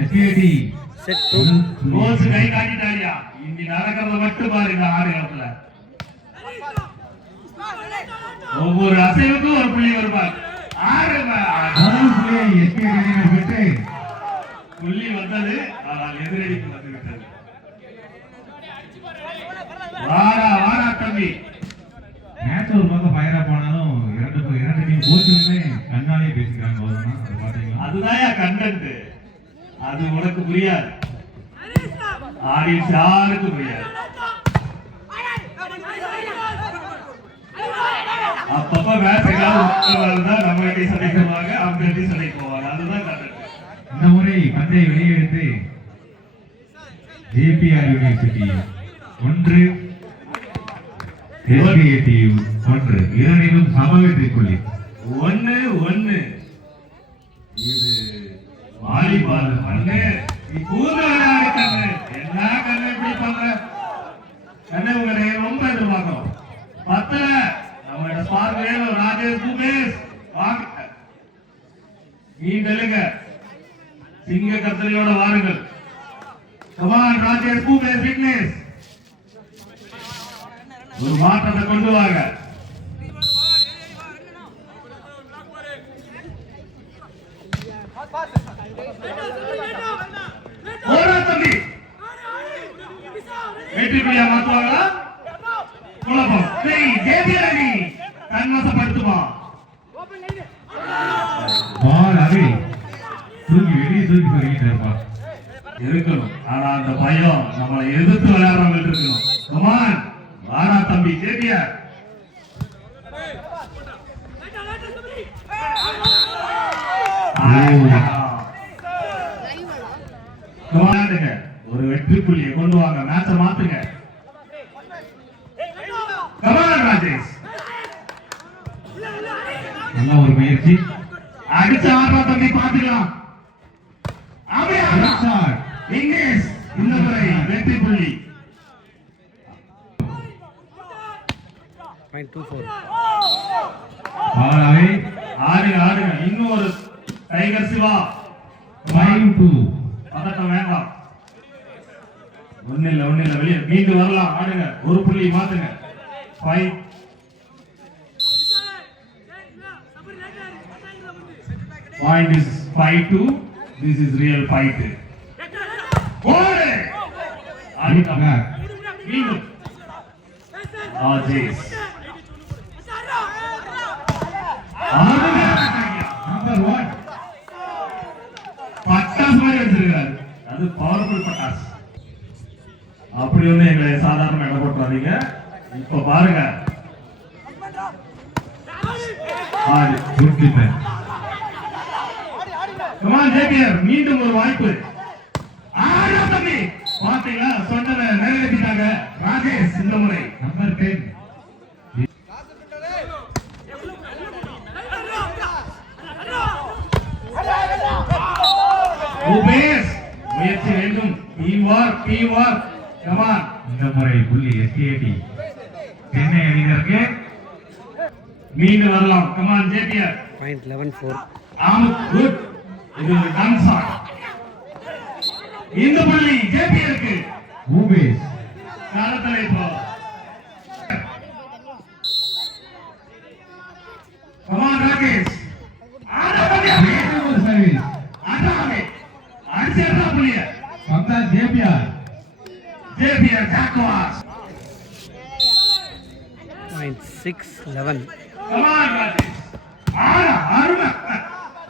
SAD set coach கை காட்டிட்டாரியா இன்னி நடக்கிறத மட்டும் பாரு இந்த ஆறு இடத்துல ஒவ்வொரு அசைவுக்கும் ஒரு புள்ளி வருவார் ஆறு புள்ளி வந்தது ஆனால் எதிரடிக்கு வந்துவிட்டது வாடா வாடா தம்பி மேட்ச் ஒரு பக்கம் பயரா போனாலும் இரண்டு டீம் கோச்சுமே கண்ணாலே பேசிக்கிறாங்க அதுதான் கண்டென்ட் அது உனக்கு புரியாது ஆடியன்ஸ் யாருக்கும் புரியாது அப்பப்ப மேட்ச் எல்லாம் நம்ம டீ சண்டைக்கு போவாங்க அவங்க டீ சண்டைக்கு போவாங்க அதுதான் கண்டென்ட் இந்த முறை பந்தை வெளியெடுத்து ஜேபிஆர் யூனிவர்சிட்டி 1 எஸ்பிஏடி 1 இரண்டிலும் சம வெற்றி புள்ளி 1-1 இது வாலிபால் மண்ணு கூந்து விளையாடுறாங்க என்ன கண்ணு எப்படி பண்ற கண்ணு உங்களை ரொம்ப எதிர்பார்க்கிறோம் பத்தல நம்மளோட ஸ்பார் வேணும் ராஜேஷ் பூபேஷ் வாங்க நீண்டலுங்க சிங்க கத்தரியோட வாருங்கள் கமான் ராஜேஷ் பூபேஷ் விக்னேஷ் ஒரு மாற்றத்தை கொண்டு வாங்க தம்பி வெற்றி புள்ளியா மாத்துவாங்களா குழப்பம் ஜேபிஆர் தன்வசப்படுத்துமா இருக்கணும் ஆனா அந்த பயம் நம்மளை எதிர்த்து விளையாடுறவங்க இருக்கணும் கமான் வாடா தம்பி ஜேபிஆர் ஒரு வெற்றி புள்ளியை கொண்டு வாங்க மேட்சை மாத்துங்க கமான் ராஜேஷ் நல்ல ஒரு முயற்சி அடிச்ச ஆடுறா தம்பி பாத்துக்கலாம் இங்கிலீஷ் இந்த முறை வெற்றி புள்ளி 0.24 ஆடுங்க இன்னும் ஒரு டைகர் சிவா 5-2 பதட்டம் வேண்டாம் ஒண்ணு இல்ல வெளியே மீண்டும் வரலாம் ஆடுங்க ஒரு புள்ளி மாத்துங்க 5 point is 5-2 this is real fight ஓடு ஆடுங்க மீண்டும் ஆஜேஸ் நம்பர் 1 பட்டாஸ் மாதிரி வச்சிருக்காரு அது பவர்ஃபுல் பட்டாஸ் அப்படி ஒண்ணு எங்களை சாதாரண இடம் போட்டுறாதீங்க இப்ப பாருங்க ஜேபிஆர் மீண்டும் ஒரு வாய்ப்பு தம்பி பாத்தீங்களா சொன்னதை நிறைவேற்றிட்டாங்க ராஜேஷ் இந்த முறை நம்பர் 10 முயற்சி வேண்டும் டீம் ஒர்க் கமான் இந்த முறை புள்ளி எஸ்கேடி சென்னை அணியினருக்கு மீண்டும் வரலாம் கமான் ஜேபிஆர் 0.114 குட் இது ஒரு டான்ஸா இந்த புள்ளி ஜேபிஆருக்கு பூபேஷ் காலத்துல இப்போ கமான் ராகேஷ் சர்வீஸ் அடிச்சா புள்ளிய பந்தா ஜேபிஆர் ஜாக்வாஸ் 0.611 கமான் ராகேஷ் அருமை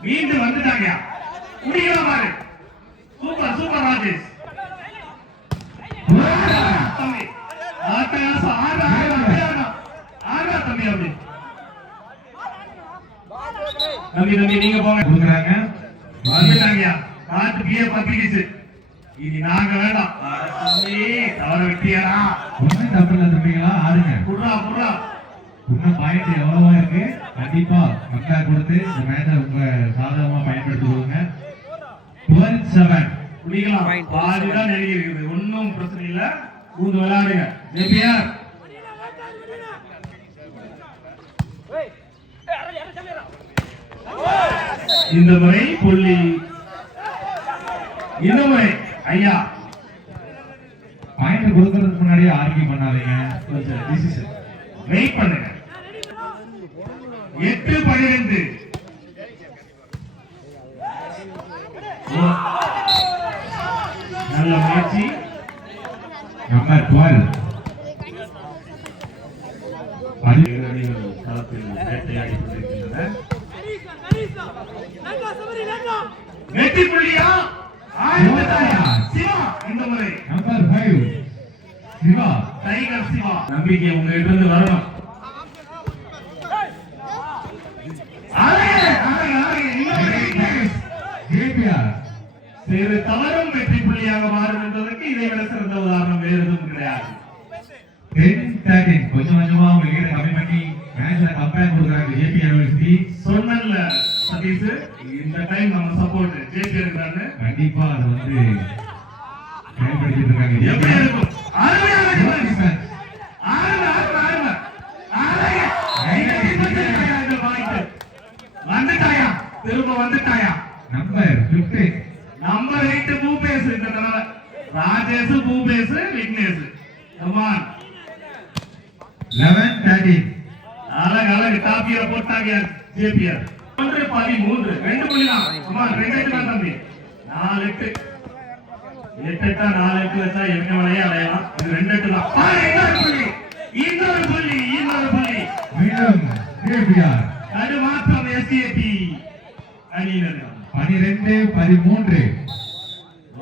மீண்டும் வந்துட்டாங்க குடிக்கலாம் பாரு சூப்பர் ராஜேஷ் தம்பி ஆடா தம்பி அப்படி தம்பி நீங்க போங்க கொடுக்குறாங்க வந்துட்டாங்க காட்டு பிய பத்திக்கிச்சு இனி நாங்க வேண்டாம் தம்பி தவற விட்டியாரா ஒன்னும் தப்பு இல்ல தம்பிங்களா ஆடுங்க புடுறா இன்னும் பாயிண்ட் எவ்வளவா இருக்கு கண்டிப்பா மக்கா கொடுத்து இந்த மேட்சை உங்க சாதகமா பயன்படுத்திக்கோங்க 12-7 குடிக்கலாம் பாதிதான் நெருங்கி இருக்குது ஒன்னும் பிரச்சனை இல்ல கூந்து விளையாடுங்க ஜேபிஆர் இந்த முறை புள்ளி இன்னும் ஐயா பாயிண்ட் கொடுக்கறதுக்கு முன்னாடியே ஆர்கியூ பண்ணாதீங்க. கொஞ்சம் டிசிஷன் வெயிட் பண்ணுங்க. 8-12 நல்ல முயற்சி. நம்பர் 12 களத்தில் வேட்டையாடி கொண்டிருக்கின்றன. வெற்றி புள்ளியா சிவா இந்த முறை. நம்பர் 5 சிவா. டைகர் சிவா. நம்பிக்கை உங்ககிட்ட இருந்து வரணும். சிறு தவறும் வெற்றி புள்ளியாக மாறும் என்பதற்கு இதை விட சிறந்த உதாரணம் வேறு எதுவும் கிடையாது. 10-13 கொஞ்சம் கொஞ்சமா அவங்க லீடரை கம்மி பண்ணி மேட்ச்ல கம்பேர் கொடுக்குறாங்க ஜேபி யூனிவர்சிட்டி. சொன்னல சதீஷ் இந்த டைம் நம்ம சப்போர்ட் ஜேபி இருக்காங்க. கண்டிப்பா அது வந்து செயல்படுத்திட்டு இருக்காங்க. எப்படி இருக்கும்? அருமையான டிஃபென்ஸ். வந்துட்டாயா? திரும்ப வந்துட்டாயா? Number 15 number 8 Bhupesh. இந்த தடவை ராஜேஷ் பூபேஸ் விக்னேஷ். கமான் 11-13 அழகு டாப்பியர போட்டாங்க ஜேபிஆர். 1-13 2 புள்ளி தான். கமான் 2 தான் தம்பி. 4-8 8-8 4-8 வச்சா எங்கவளையே அடையலாம். இது 2-8 தான். இன்னொரு புள்ளி மீண்டும் ஜேபிஆர். அது மாற்றம் எஸ்ஏபி அணியினர். 12-13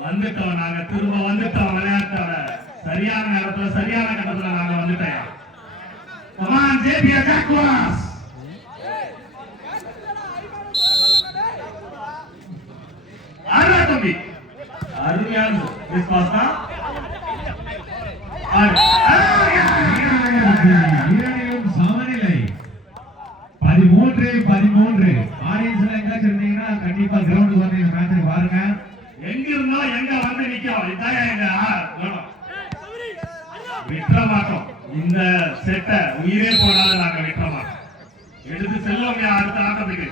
வந்துட்டோம். நாங்க திரும்ப வந்துட்டோம். விளையாட்டோட சரியான நேரத்துல சரியான கட்டத்துல நாங்க வந்துட்டோம். Come on JPR Jaguars. அருமையா தம்பி. அருமையான ரெஸ்பான்ஸ் தான். இரண்டிலும் சமநிலை 13-13. ஆடியன்ஸ்ல எங்காச்சும் இருந்தீங்கன்னா கண்டிப்பா கிரவுண்டுக்கு வந்து இந்த மேட்சை பாருங்க. எங்க இருந்தோம் எங்க வந்து நிக்கும். இதான் எங்க குணம். விட்டுற மாட்டோம். இந்த செட்டை உயிரே போனாலும் நாங்க விட்டுற மாட்டோம். எடுத்து செல்வோம் அடுத்த ஆட்டத்துக்கு.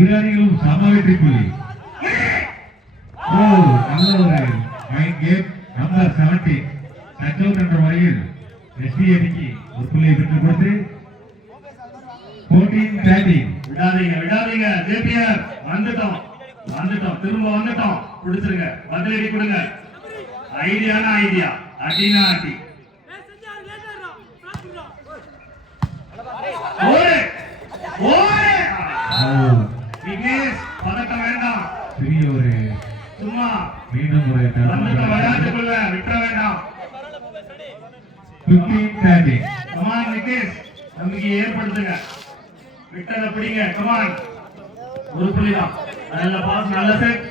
இரண்டிலும் சம வெற்றி புள்ளி. ஓ நல்ல ஒரு mind game. Number 17 touch out என்ற வழியில் எஸ்பிஏடிக்கு ஒரு புள்ளியை பெற்றுக் கொடுத்து 14-13. விடாதீங்க ஜேபிஆர். வந்துட்டோம் திரும்ப வந்துட்டோம். பிடிச்சிருங்க. பதிலடி கொடுங்க. ஐடியானா ஐடியா, அடினா அடி. ஓடு விக்னேஷ் பதட்டம் வேண்டாம். பெரிய ஒரு சும்மா மீண்டும் ஒரு விளையாட்டுக்குள்ள விட்டுற வேண்டாம். 15-13. கமான் விக்னேஷ் நம்பிக்கை ஏற்படுத்துங்க. விட்டத பிடிங்க. கமான் ஒரு புள்ளி தான். நல்ல பாஸ் நல்ல செட்.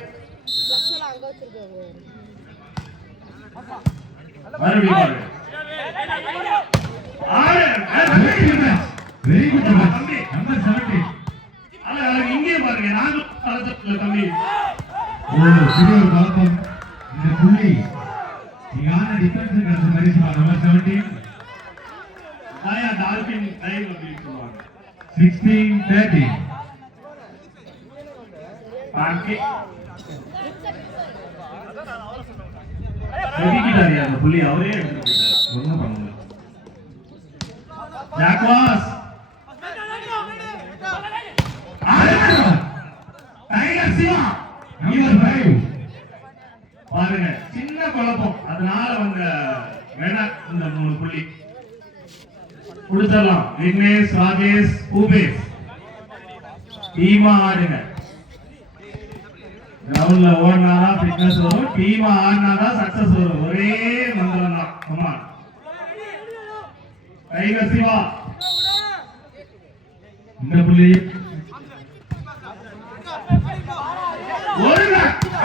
மறுபடியும் பாருங்க. வெரி குட் தம்பி. நம்பர் 17 இங்கே பாருங்க. நாங்க கலத்துல தம்பி. ஒரு சிறிய ஒரு குழப்பம். இந்த புள்ளி இங்கான டிஃபென்ஸ் கருத்து பரிசு நம்பர் 17 ஆயா டால்பின் டைம் அப்படின்னு சொல்லுவாங்க. 16-13. பாக்கி செடிக்கிட்டாரு அந்த புள்ளி. அவரே எடுத்துட்டு போயிட்டார். ஒண்ணும் பண்ணல. ஜாக்வாஸ் டைகர் சிவா நம்பர் 5. பாருங்க சின்ன குழப்பம். அதனால வந்த வேணா இந்த 3 புள்ளி கொடுத்துடலாம். விக்னேஷ் ராஜேஷ் பூபேஷ் டீமா ஆடுங்க. கிரவுண்ட்ல ஓடினாதான் ஃபிட்னஸ் வரும். டீமா ஆடினாதான் சக்சஸ் வரும். ஒரே மந்திரம் தான். ஆமா டைகர் சிவா. இந்த புள்ளி ஒருங்க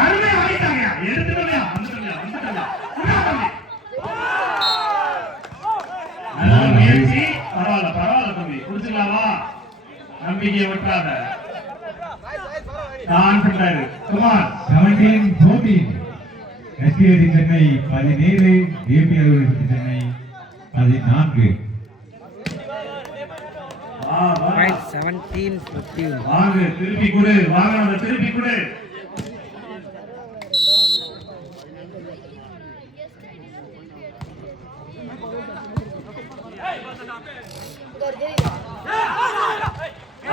அருமையா ஆடிட்டாங்க. எடுத்துட்டோம்யா வந்துட்டோம்யா. நல்ல முயற்சி. பரவாயில்ல தம்பி. குடிச்சுக்கலாவா? நம்பிக்கையை விட்டுறாத. Confident. Come 17-14. SPIT Chennai 17, APR university Chennai 14. 17-15. வாங்க திருப்பி கொடு. வாங்க திருப்பி கொடு.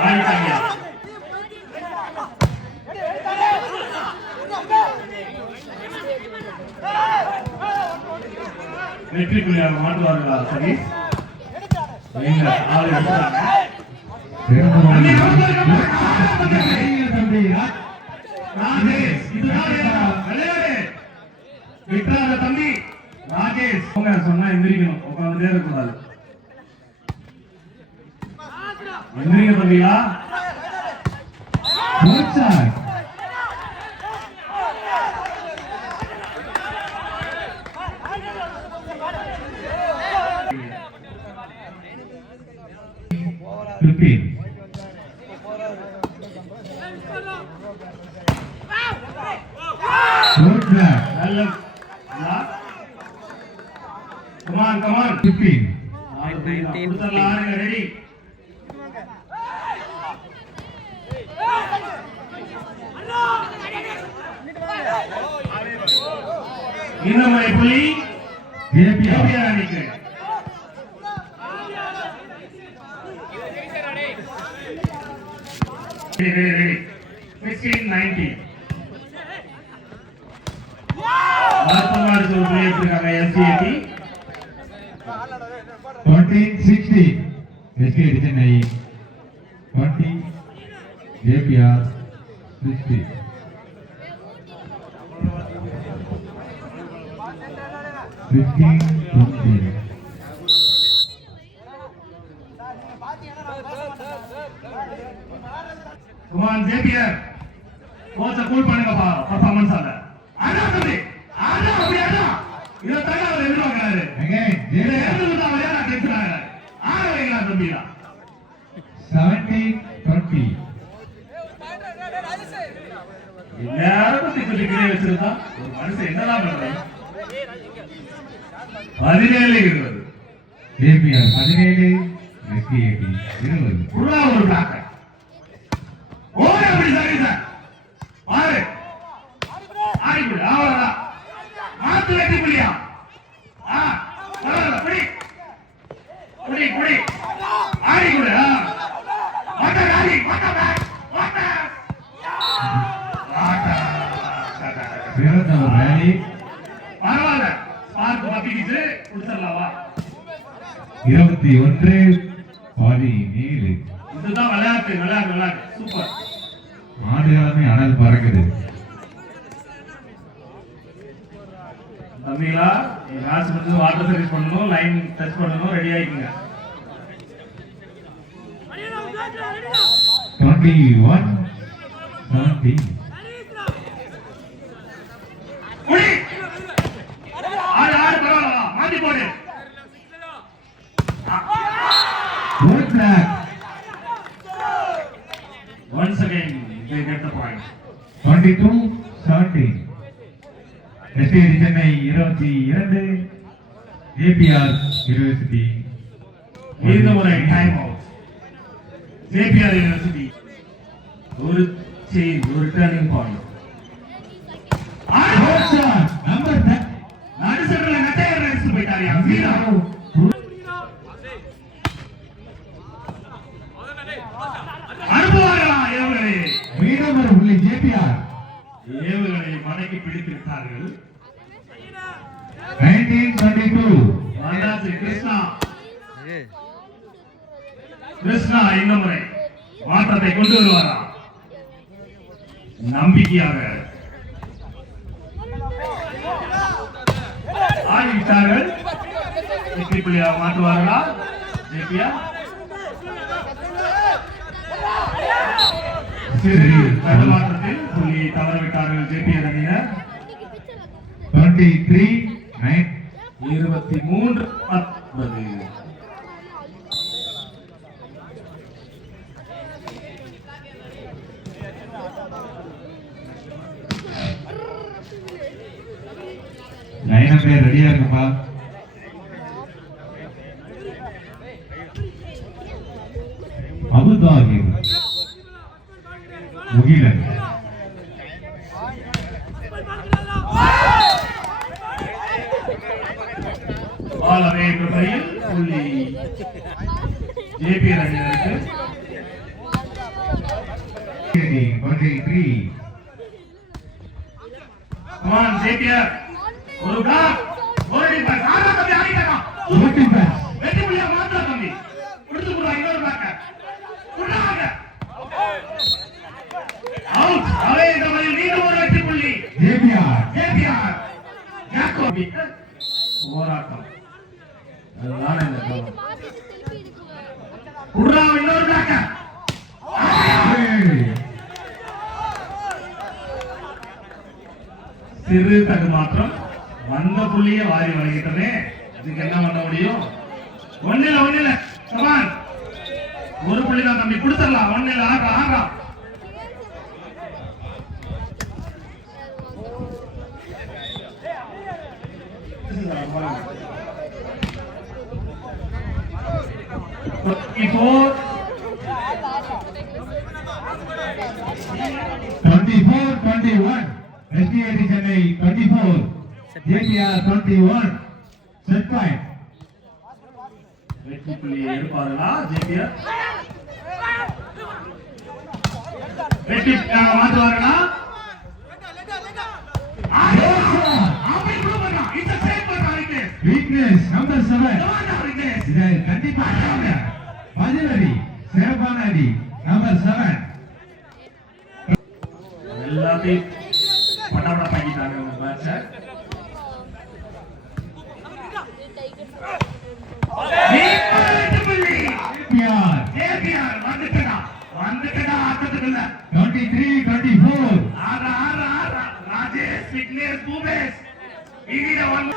ஆடிட்டாங்க. வெற்றி புள்ளியாக மாற்றுவார்களா சரி நீங்க ஆளு எடுத்தாங்க. ராஜேஷ் இதுதான் விளையாடு விட்டாத தம்பி ராஜேஷ் சொன்னா எந்திரிக்கணும் உட்காந்துட்டே இருக்கக்கூடாது எந்திரிங்க தம்பியா நல்ல கமான் கமான் 19 ரெடி இந்த முறை புலி ஜேபிஆர் அணிக்கு ரெடி 16-19 மார்த்தமாடு புலி எடுத்துக்காங்க LCAD 14-16 SKT Chennai 20 JPR 60 15-20 come on JPR கோச்ச கூல் பண்ணுங்கப்பா பெர்ஃபார்மன்ஸ் ஆல ஆனா தம்பி ஆனா அப்படி ஆனா இத தங்க அவர் எதிர்பார்க்கறாரு again எதிர்பார்த்து தான் அவர் யாரா கேக்குறாரு ஆனா வைங்களா தம்பிடா 17-20 எல்லாரும் டிகிரி வச்சிருந்தா ஒரு மனுஷன் என்னலாம் பண்றான் 17-20 JPR 17 SKT 20 புள்ளா ஒரு பிளாக் ஓடி அப்படி சரி சார் பாரு ஆடிக்குடு ஆவலடா மாத்து வெட்டி புள்ளியா ஆ வரல புடி புடி புடி ஆடிக்குடு வாட்ட ஆடி வாட்ட வாட்ட Virat our rally பரவாயில்ல ஸ்பார்க் பத்திக்கிச்சு குடிச்சிடலாவா 21-17 இதுதான் விளையாட்டு விளையாட்டு விளையாட்டு சூப்பர் ஆடுகளமே அனல் பறக்குது தம்பிகளா மேட்ச் முடிஞ்சு வாட்டர் சர்வீஸ் பண்ணணும் லைன் டச் பண்ணணும் ரெடி ஆயிக்குங்க 21-17 குடி ஆடு ஆடு பரவாயில்ல மாத்தி போடு Good black once again they get the point 22-17 SKT Chennai 22 JPR University இந்த முறை டைம் அவுட் ஜேபிஆர் யூனிவர்சிட்டி ஒரு சேஞ்ச் ஒரு turning point Good shot number 10 நடுசர்ல நட்டையர் ரன்ஸ் போயிட்டாரு வீரா அனுப்புவார்களா ஏவுகளை மீனவர் உள்ளே JPR ஏவுகளை மடக்கி பிடித்து விட்டார்கள் 19-22 வந்தாச்சு கிருஷ்ணா கிருஷ்ணா இந்த முறை மாற்றத்தை கொண்டு வருவாரா நம்பிக்கையாக ஆடிவிட்டார்கள் வெற்றி புள்ளியாக மாற்றுவார்களா ஜேபியா சிறு தடுமாற்றத்தில் புள்ளியை தவறவிட்டார்கள் ஜேபிஆர் அணியினர் 23-9 23-10 லைன் பேர் ரெடியா இருக்குப்பா அபுதாகிர் முகிலன் பால் அவே பிரபையில் புள்ளி ஜேபிஆர் அணியினருக்கு 23. கமான் ஜேபிஆர் ஒரு பிளாக் ஹோல்டிங் பாஸ் ஆனா தம்பி ஆடிட்டா Voting pass. வெற்றி புள்ளியா மாத்தா தம்பி கொடுத்து போறா இன்னொரு பிளாக் குடுறாங்க அவுட் அவே இந்த மாதிரி மீண்டும் ஒரு வெற்றி புள்ளி JPR. ஜேபிஆர் ஜாக்கோபி போராட்டம் அதுதான் இந்த கோல் குடுறா இன்னொரு பிளாக் Hey. சிறு தடுமாற்றம் வந்த புள்ளிய வாரி வழங்கிட்டனே இதுக்கு என்ன பண்ண முடியும் ஒண்ணில கமான் ஒரு புள்ளி தான் தம்பி கொடுத்துடலாம் ஒண்ணில ஆடுறா இப்போ 24-21. SDIT Chennai 24. JPR 21. Set point. வெற்றி புள்ளியை எடுப்பார்களா ஜேபிஆர் வெற்றி மாற்றுவார்களா Weakness number 7. இதை கண்டிப்பாக பதிலடி சிறப்பான அடி நம்பர் 7. எல்லாத்தையும் பட்டாபட பாக்கிட்டாங்க உங்க மேட்ச JPR வந்துட்டா ஆட்டத்துக்குள்ள 23-24. ஆறா ராஜேஷ் விக்னேஷ் பூபேஷ் இனிட வந்து